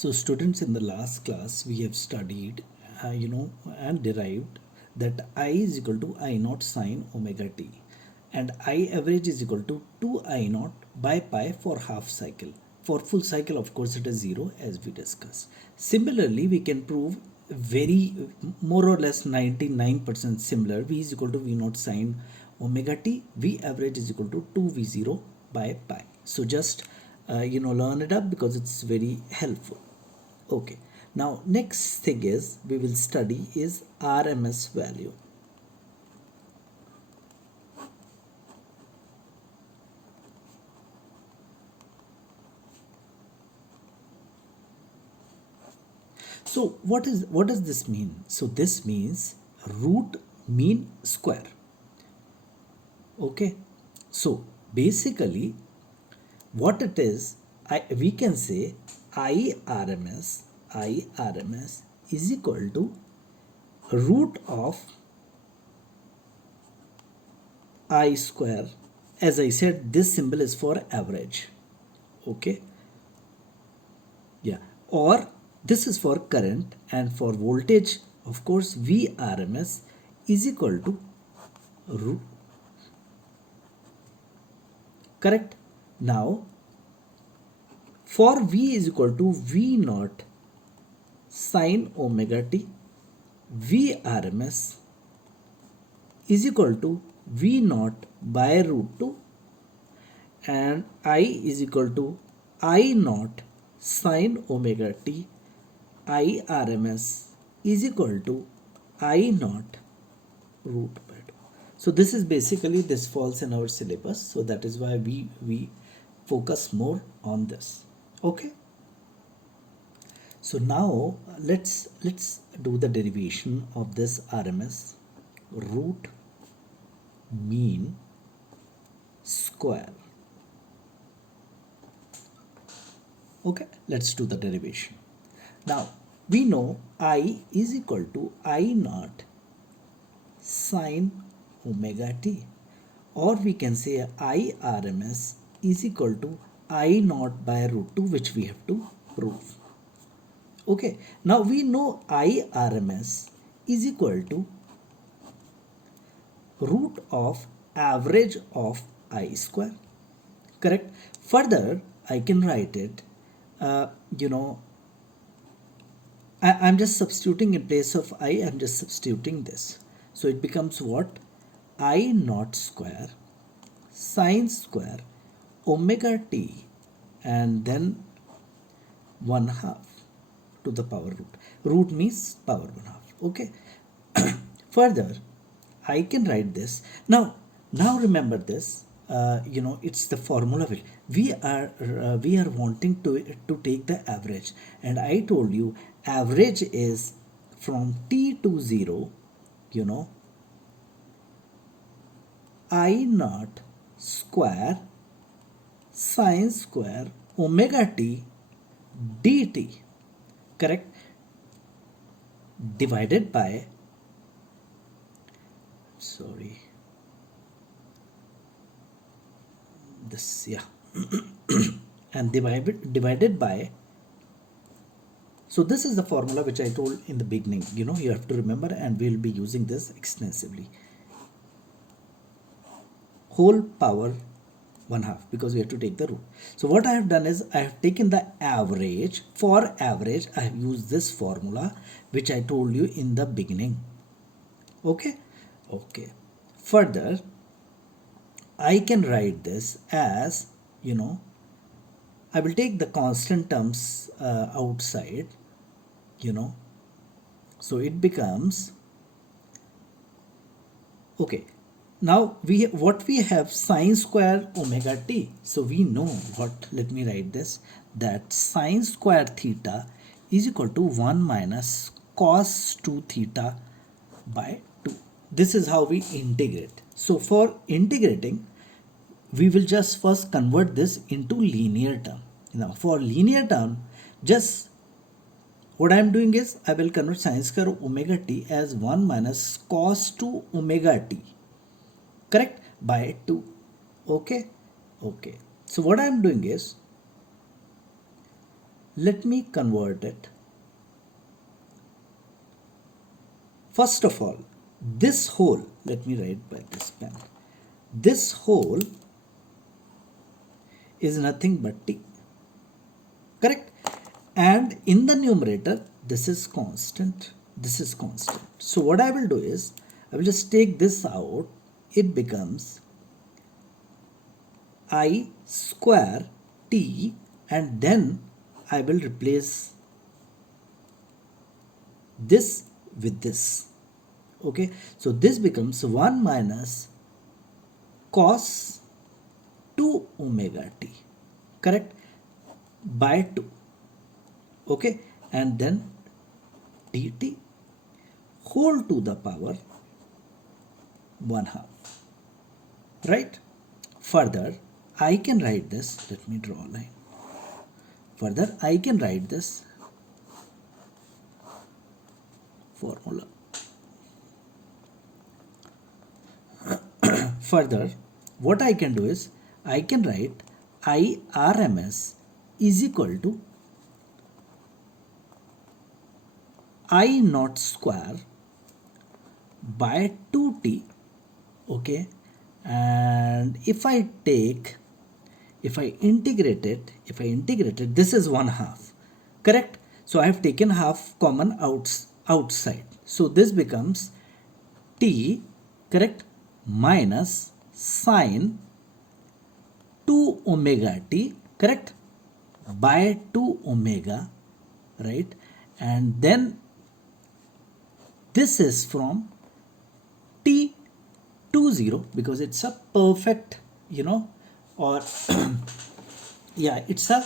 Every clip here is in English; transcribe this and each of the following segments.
So students, in the last class we have studied and derived that I is equal to I naught sine omega t, and I average is equal to 2 I naught by pi for half cycle. For full cycle, of course, it is 0, as we discussed. Similarly, we can prove very more or less 99% similar. V is equal to V naught sine omega t. V average is equal to 2V0 by pi. So just learn it up because it's very helpful. Okay, now next thing is we will study is RMS value. So what does this mean? So this means root mean square. Okay, so basically what it is, we can say IRMS is equal to root of I square. As I said, this symbol is for average. Okay, yeah, or this is for current, and for voltage, of course, VRMS is equal to root. Correct. Now for V is equal to V naught sine omega t, VRMS is equal to V naught by root 2, and I is equal to I naught sine omega t, IRMS is equal to I naught root by 2. So this is basically, this falls in our syllabus, so that is why we focus more on this. Okay, so now let's do the derivation of this RMS, root mean square. Okay, let's do the derivation. Now we know I is equal to I naught sine omega t, or we can say IRMS is equal to I naught by root 2, which we have to prove. Okay, now we know IRMS is equal to root of average of I square. Correct. Further, I can write it, uh, you know, I'm just substituting in place of I, I'm just substituting this. So it becomes what? I naught square sine square omega t, and then 1 half to the power root. Root means power 1 half. Okay. Further, I can write this. Now remember this. It's the formula. We are wanting to take the average, and I told you average is from t to 0. You know, I naught square sine square omega t dt, correct, divided by, sorry, this, yeah, and divided by, so this is the formula which I told in the beginning. You have to remember, and we'll be using this extensively. Whole power 1 half, because we have to take the root. So what I have done is I have taken the average. For average, I have used this formula which I told you in the beginning. Okay. Further, I can write this as, I will take the constant terms outside, so it becomes, okay, now what we have, sine square omega t. So we know what, let me write this, that sine square theta is equal to 1 minus cos 2 theta by 2. This is how we integrate. So for integrating, we will just first convert this into linear term. Now for linear term, just what I am doing is I will convert sine square omega t as 1 minus cos 2 omega t, correct, by 2. Okay. So what I am doing is, let me convert it. First of all, this whole, let me write by this pen, this whole is nothing but t, correct? And in the numerator, this is constant, this is constant. So what I will do is, I will just take this out, it becomes I square t, and then I will replace this with this. Okay, so this becomes 1 minus cos 2 omega t, correct, by 2. Okay, and then dt whole to the power 1/2, right? Further, I can write this, let me draw a line. Further, I can write this formula. Further, what I can do is, I can write I RMS is equal to I naught square by 2t, okay, and if I integrate it, this is 1/2, correct? So I have taken half common outside, so this becomes t, correct, minus sine 2 omega t, correct, by 2 omega, right? And then this is from t to 0, because it's a perfect, or yeah, it's a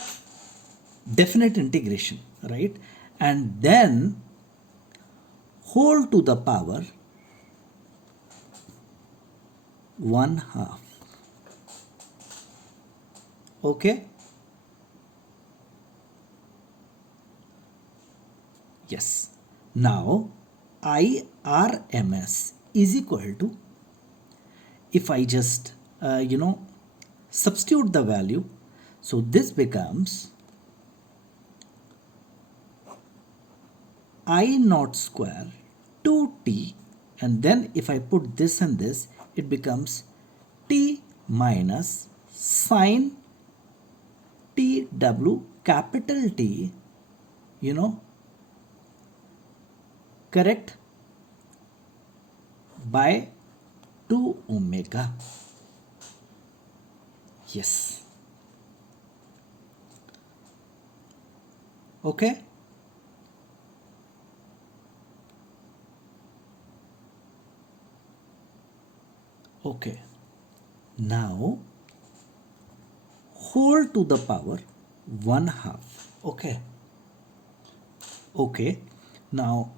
definite integration, right? And then whole to the power 1/2. Okay, yes. Now I RMS is equal to, if I just substitute the value, so this becomes I naught square 2t, and then if I put this and this, it becomes t minus sine tw, capital T, correct, by 2 omega. Yes. Okay. Okay. Now whole to the power 1/2. Okay. Okay. Now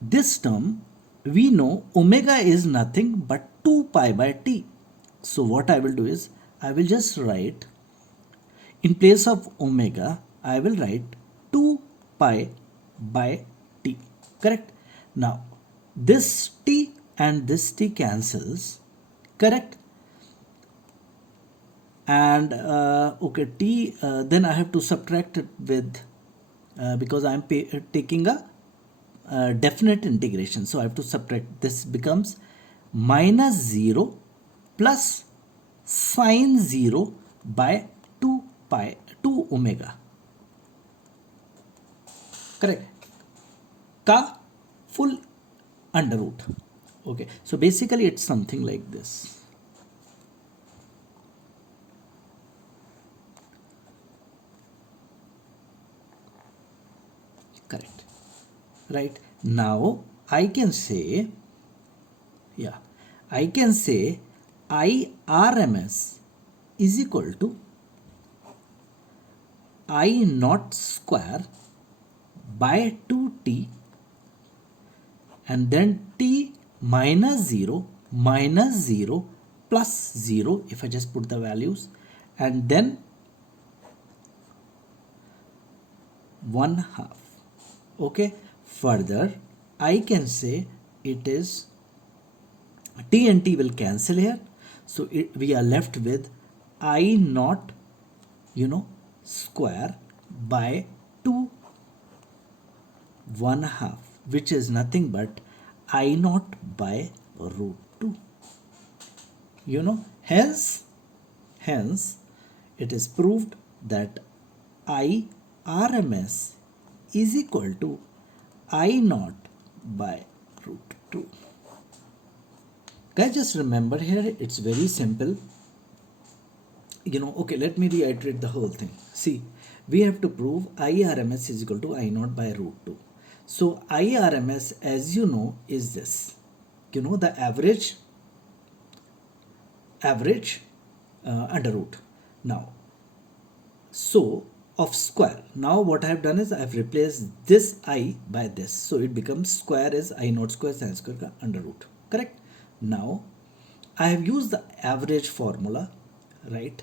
this term, we know omega is nothing but 2 pi by t. So what I will do is, I will just write, in place of omega, I will write 2 pi by t, correct? Now this t and this t cancels, correct? And okay, t, then I have to subtract it with, because I am taking a definite integration, so I have to subtract. This becomes minus 0 plus sine 0 by 2 omega, correct, ka full under root. Okay, so basically it's something like this. Correct. Right, now I can say, yeah, I can say I RMS is equal to I naught square by 2t, and then t minus 0 plus 0, if I just put the values, and then 1/2. Okay, further I can say it is t and t will cancel here, so we are left with I naught square by 2 1 half, which is nothing but I naught by root 2. Hence it is proved that I RMS is equal to I naught by root 2. Guys, just remember here, it's very simple. Okay, let me reiterate the whole thing. See, we have to prove IRMS is equal to I naught by root 2. So IRMS, as you know, is this. The average under root. Now, so of square. Now what I have done is I have replaced this I by this. So it becomes square is I naught square sin square ka under root. Correct? Now I have used the average formula, right?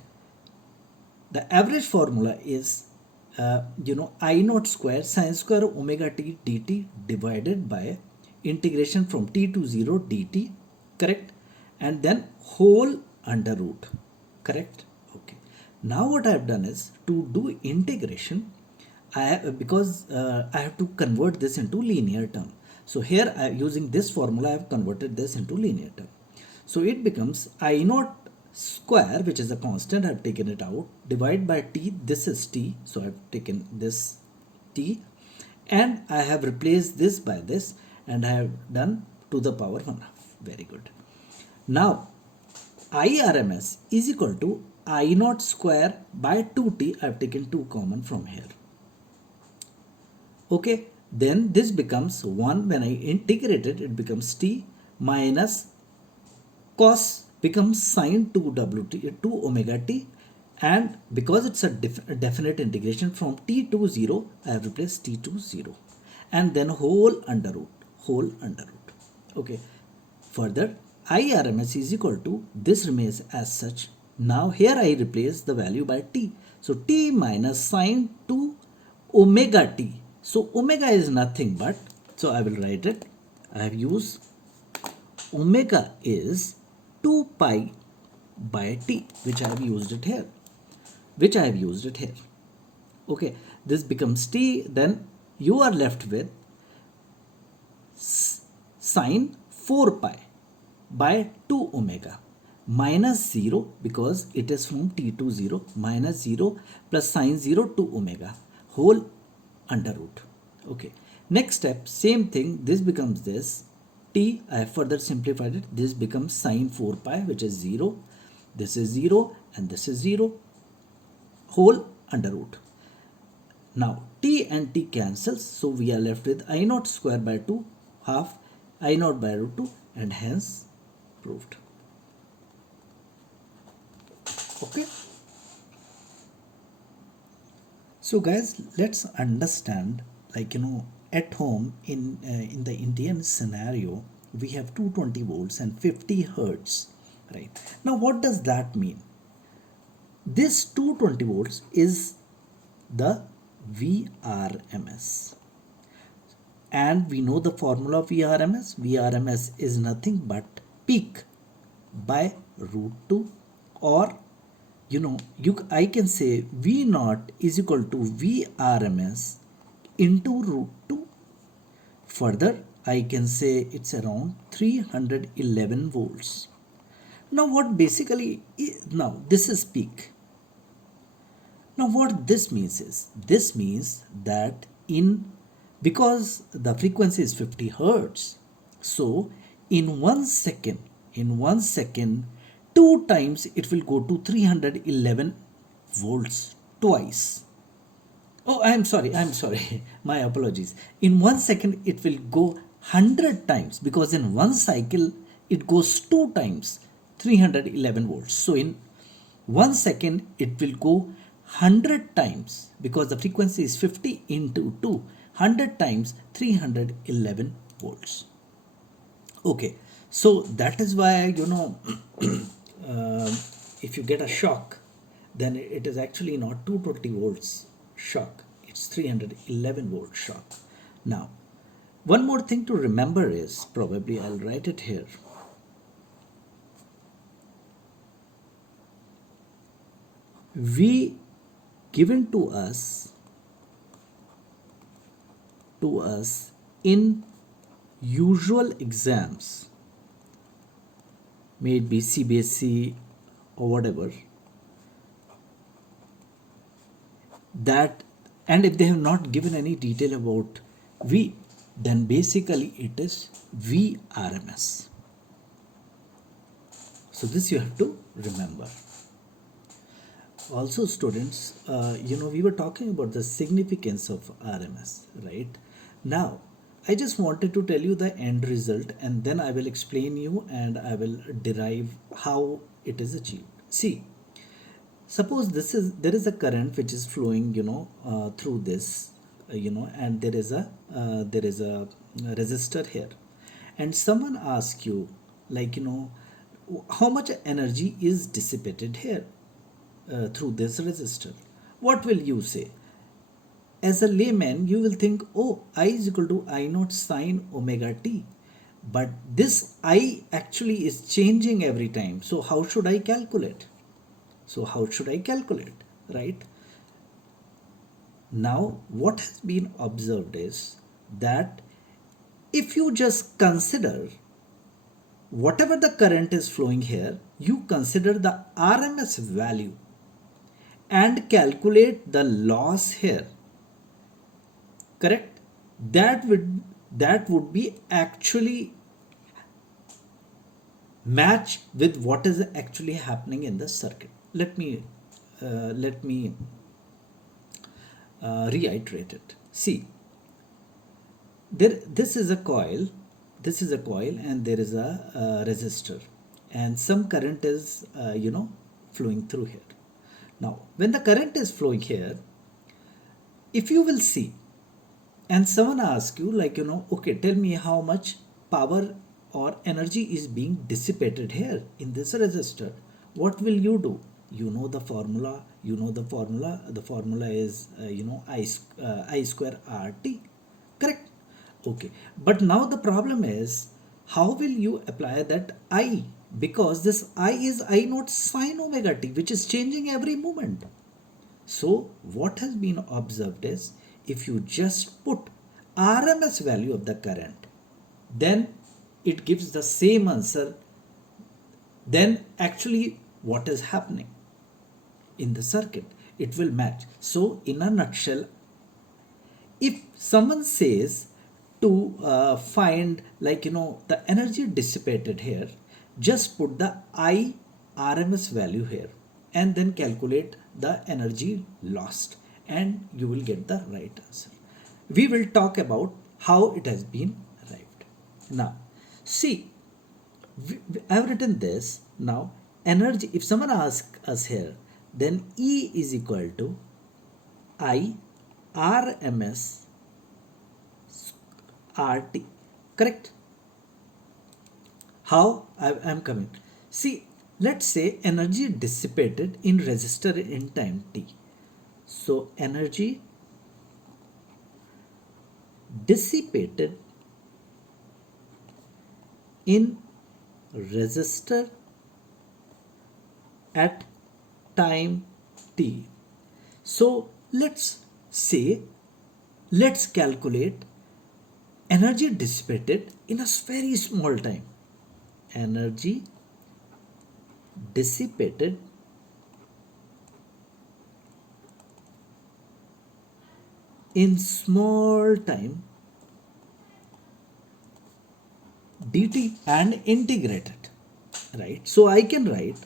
The average formula is I naught square sin square omega t dt divided by integration from t to 0 dt, correct? And then whole under root, correct? Okay. Now what I have done is to do integration, because I have to convert this into linear term. So here using this formula I have converted this into linear term. So it becomes I naught square, which is a constant, I have taken it out, divide by t, this is t, so I have taken this t, and I have replaced this by this, and I have done to the power 1 half. Very good. Now IRMS is equal to I naught square by 2t, I have taken 2 common from here. Okay, then this becomes 1, when I integrate it, it becomes t minus cos becomes sine 2 omega t, and because it's a definite integration from t to 0, I have replaced t to 0, and then whole under root. Okay, further IRMS is equal to, this remains as such. Now here I replace the value by t, so t minus sine 2 omega t. So omega is nothing but, so I will write it, I have used omega is 2 pi by t, which I have used it here. Okay, this becomes t, then you are left with sine 4 pi by 2 omega minus 0, because it is from t to 0, minus 0 plus sine 0 to omega whole under root. Okay, next step, same thing, this becomes this t, I have further simplified it, this becomes sine 4 pi, which is 0, this is 0 and this is 0 whole under root. Now t and t cancels, so we are left with I naught square by 2 half I naught by root 2, and hence proved. Okay, so guys, let's understand, at home in the Indian scenario, we have 220 volts and 50 hertz, right? Now what does that mean? This 220 volts is the VRMS, and we know the formula of VRMS. VRMS is nothing but peak by root 2, or I can say V naught is equal to VRMS into root 2. Further, I can say it's around 311 volts. Now what basically, now this is peak. Now what this means is, this means that because the frequency is 50 hertz, so in 1 second, 2 times it will go to 311 volts twice. Oh, I'm sorry, my apologies. In 1 second it will go 100 times, because in one cycle it goes 2 times 311 volts. So in 1 second it will go 100 times, because the frequency is 50 into 2, 100 times 311 volts. Okay, so that is why if you get a shock, then it is actually not 220 volts shock, it's 311 volt shock. Now one more thing to remember is, probably I'll write it here, V given to us to us in usual exams, may it be CBSE or whatever, that, and if they have not given any detail about V, then basically it is VRMS. So this you have to remember. Also students, we were talking about the significance of RMS, right? Now, I just wanted to tell you the end result, and then I will explain you and I will derive how it is achieved. See, suppose there is a current which is flowing, through this, and there is a resistor here, and someone asks you, like, how much energy is dissipated here through this resistor. What will you say? As a layman, you will think, oh, I is equal to I naught sine omega t. But this I actually is changing every time. So how should I calculate? Right? Now, what has been observed is that if you just consider whatever the current is flowing here, you consider the RMS value and calculate the loss here, correct? That would be actually match with what is actually happening in the circuit. Let me reiterate it. See, this is a coil, and there is a resistor, and some current is flowing through here. Now, when the current is flowing here, if you will see, and someone asks you, like, okay, tell me how much power or energy is being dissipated here in this resistor, what will you do? You know the formula. The formula is I square RT, correct? Okay, but now the problem is, how will you apply that I? Because this I is I naught sine omega t, which is changing every moment. So what has been observed is, if you just put RMS value of the current, then it gives the same answer. Then actually what is happening in the circuit, it will match. So in a nutshell, if someone says to find, like, the energy dissipated here, just put the I RMS value here and then calculate the energy lost, and you will get the right answer. We will talk about how it has been arrived. Now, see, I have written this. Now, energy, if someone asks us here, then E is equal to I RMS RT, correct? How I am coming? See, let's say energy dissipated in resistor in time t. So energy dissipated in resistor at time t. So let's calculate energy dissipated in a very small time. Energy dissipated in small time dt and integrate it, right? So I can write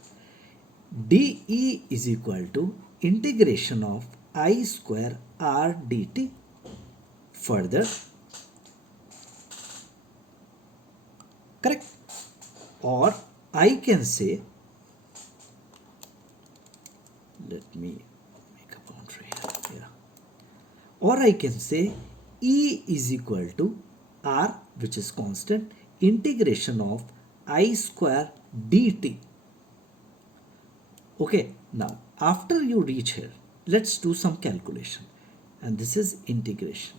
dE is equal to integration of I square R dt. Further, correct? Or I can say, let me make a boundary here. Yeah. Or I can say E is equal to R, which is constant, integration of I square dt. Okay, now after you reach here, let's do some calculation. And this is integration.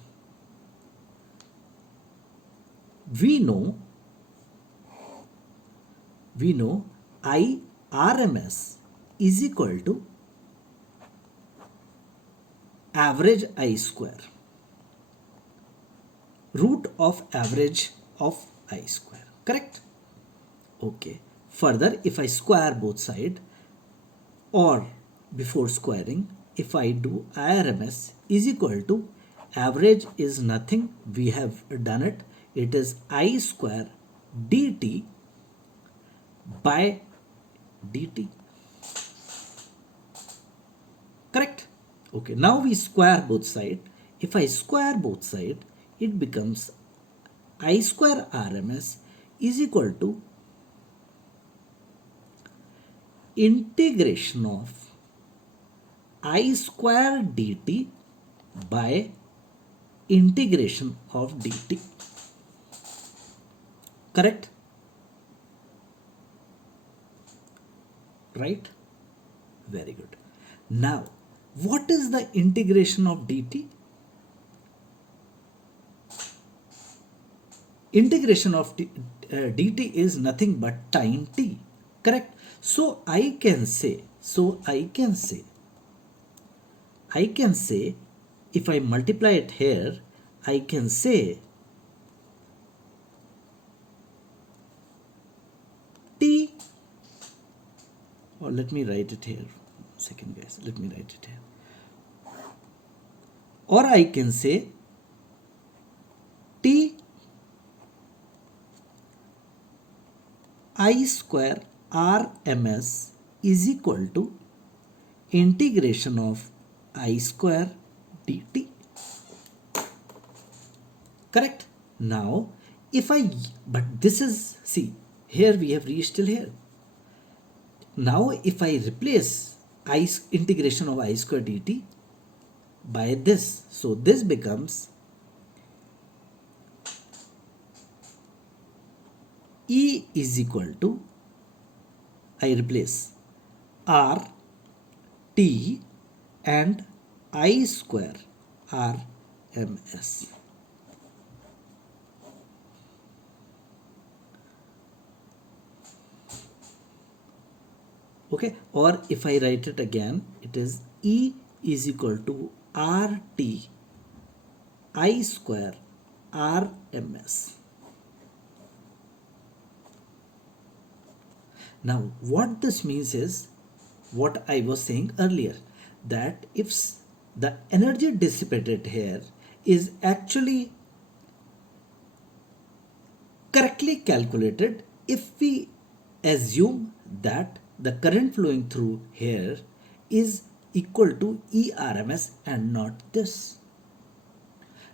We know I RMS is equal to average I square. root of average of I square, correct? Okay, further if I square both side, or before squaring, if I do RMS is equal to average is nothing, we have done it, it is I square dt by dt, correct? Okay, now we square both side. If I square both side, it becomes I square RMS is equal to integration of I square dt by integration of dt, correct? Right? Very good. Now, what is the integration of dt? Integration of dt is nothing but time t, correct? So I can say, if I multiply it here, I can say t, or let me write it here. Second, guys, let me write it here. Or I can say t I square RMS is equal to integration of I square dt, correct? Now if I, but this is, see, here we have reached till here. Now if I replace integration of I square dt by this, so this becomes E is equal to, I replace R T and I square RMS. Okay, or if I write it again, it is E is equal to RT I square RMS. Now what this means is what I was saying earlier, that if the energy dissipated here is actually correctly calculated if we assume that the current flowing through here is equal to ERMS and not this.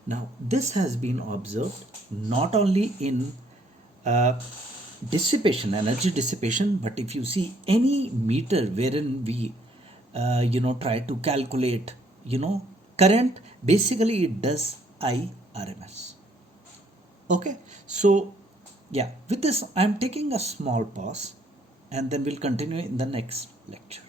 Now this has been observed not only in dissipation, energy dissipation, but if you see any meter wherein we try to calculate current, basically it does IRMS. Okay, so yeah, with this I'm taking a small pause and then we'll continue in the next lecture.